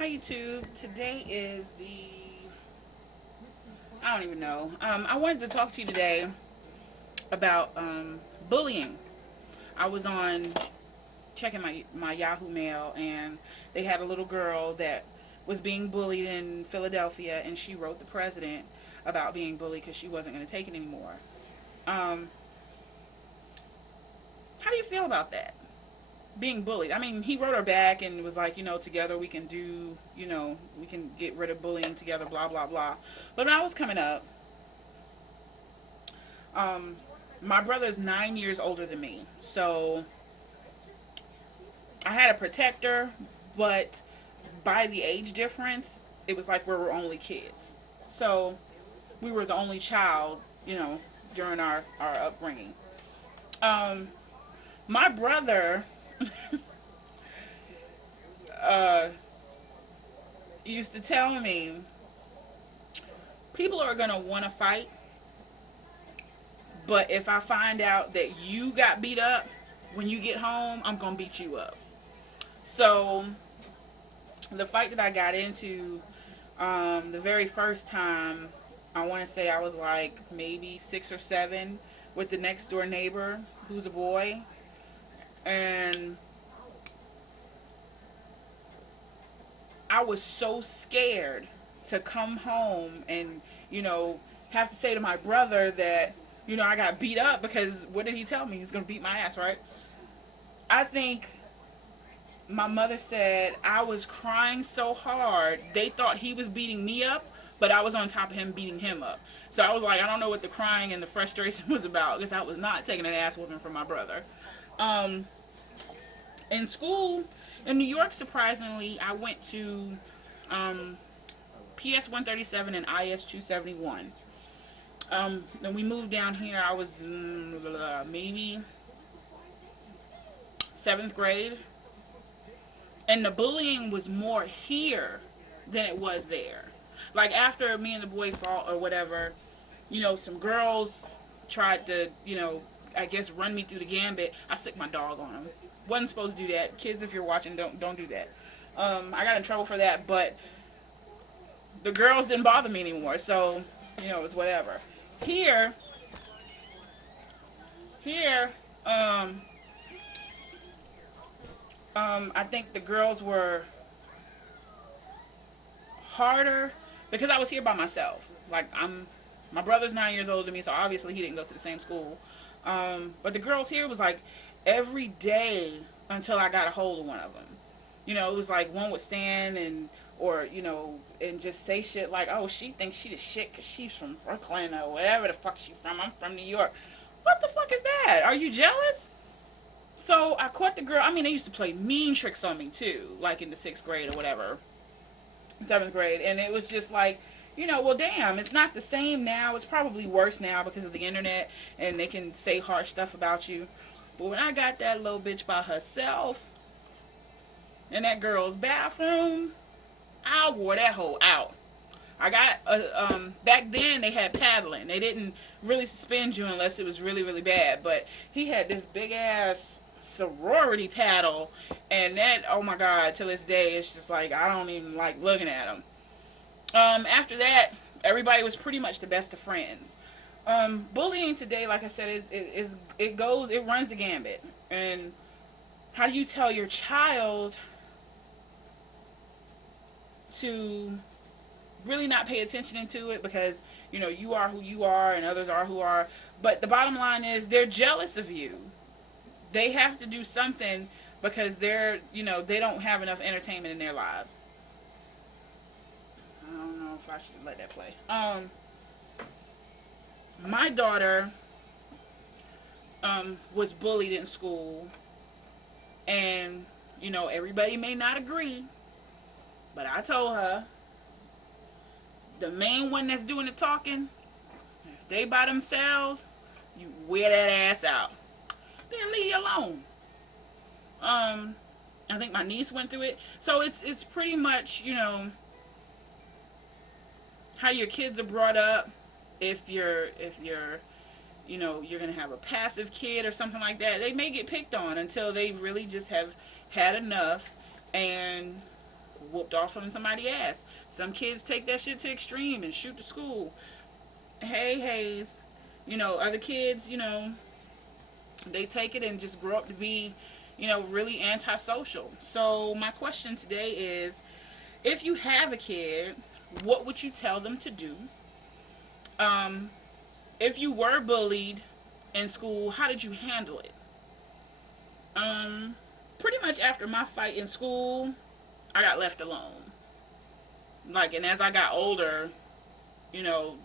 Hi YouTube. Today is I don't even know. I wanted to talk to you today about bullying. I was on checking my Yahoo mail, and they had a little girl that was being bullied in Philadelphia, and she wrote the president about being bullied because she wasn't going to take it anymore. Um, how do you feel about that? Being bullied. I mean, he wrote her back and was like, together we can do, we can get rid of bullying together, blah, blah, blah. But when I was coming up, um, my brother's 9 years older than me. So I had a protector, but by the age difference, it was like we were only kids. So we were the only child, during our upbringing. Um, my brother uh, used to tell me people are going to want to fight, but if I find out that you got beat up when you get home, I'm going to beat you up. So the fight that I got into, the very first time, I want to say I was like maybe 6 or 7, with the next door neighbor who's a boy. And I was so scared to come home and, you know, have to say to my brother that, I got beat up, because what did he tell me? He's going to beat my ass, right? I think my mother said I was crying so hard they thought he was beating me up, but I was on top of him beating him up. So I was like, I don't know what the crying and the frustration was about, because I was not taking an ass whooping from my brother. Um, in school in New York, surprisingly, I went to um, PS 137 and IS 271. Then we moved down here. I was maybe seventh grade, and the bullying was more here than it was there. Like, after me and the boy fought or whatever, some girls tried to, I guess run me through the gambit. I sicked my dog on them. Wasn't supposed to do that. Kids, if you're watching, don't do that. I got in trouble for that, but the girls didn't bother me anymore, so it was whatever. Here, here, I think the girls were harder because I was here by myself. Like, my brother's 9 years older than me, so obviously he didn't go to the same school. But the girls here was like every day until I got a hold of one of them. It was like one would stand and just say shit like, "Oh, she thinks she the shit because she's from Brooklyn or whatever the fuck she from. I'm from New York." What the fuck is that? Are you jealous? So I caught the girl. I mean, they used to play mean tricks on me too, like in the 6th grade or whatever, 7th grade, and it was just like, well, damn, it's not the same now. It's probably worse now because of the internet, and they can say harsh stuff about you. But when I got that little bitch by herself in that girl's bathroom, I wore that hoe out. I got back then they had paddling. They didn't really suspend you unless it was really really bad. But he had this big ass sorority paddle, and that, oh my god, till this day it's just like I don't even like looking at him. After that, everybody was pretty much the best of friends. Bullying today, like I said, it runs the gambit. And how do you tell your child to really not pay attention to it, because you are who you are and others are who are, but the bottom line is they're jealous of you. They have to do something because they don't have enough entertainment in their lives. I don't know if I should let that play. My daughter was bullied in school, and everybody may not agree, but I told her the main one that's doing the talking, if they by themselves, you wear that ass out. Then leave you alone. I think my niece went through it. So it's pretty much, how your kids are brought up. If you're you're gonna have a passive kid or something like that, they may get picked on until they really just have had enough and whooped off on somebody's ass. Some kids take that shit to extreme and shoot the school. Hey, Hayes. Other kids, they take it and just grow up to be, really antisocial. So my question today is, if you have a kid, what would you tell them to do? Um, if you were bullied in school, how did you handle it? Um, Pretty much after my fight in school, I got left alone. And as I got older, you know,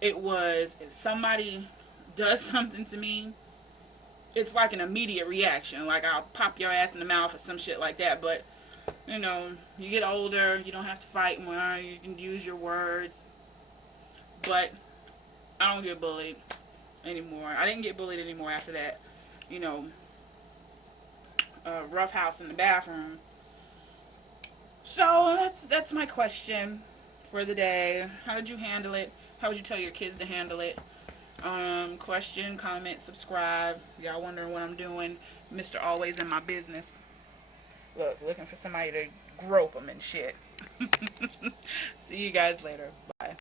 it was, if somebody does something to me, it's like an immediate reaction. Like, I'll pop your ass in the mouth or some shit like that. But, you get older, you don't have to fight more, you can use your words. But I don't get bullied anymore. I didn't get bullied anymore after that. You know, rough house in the bathroom. So that's my question for the day. How did you handle it? How would you tell your kids to handle it? Question, comment, subscribe. Y'all wondering what I'm doing? Mr. Always in my business. Look, looking for somebody to grope them and shit. See you guys later. Bye.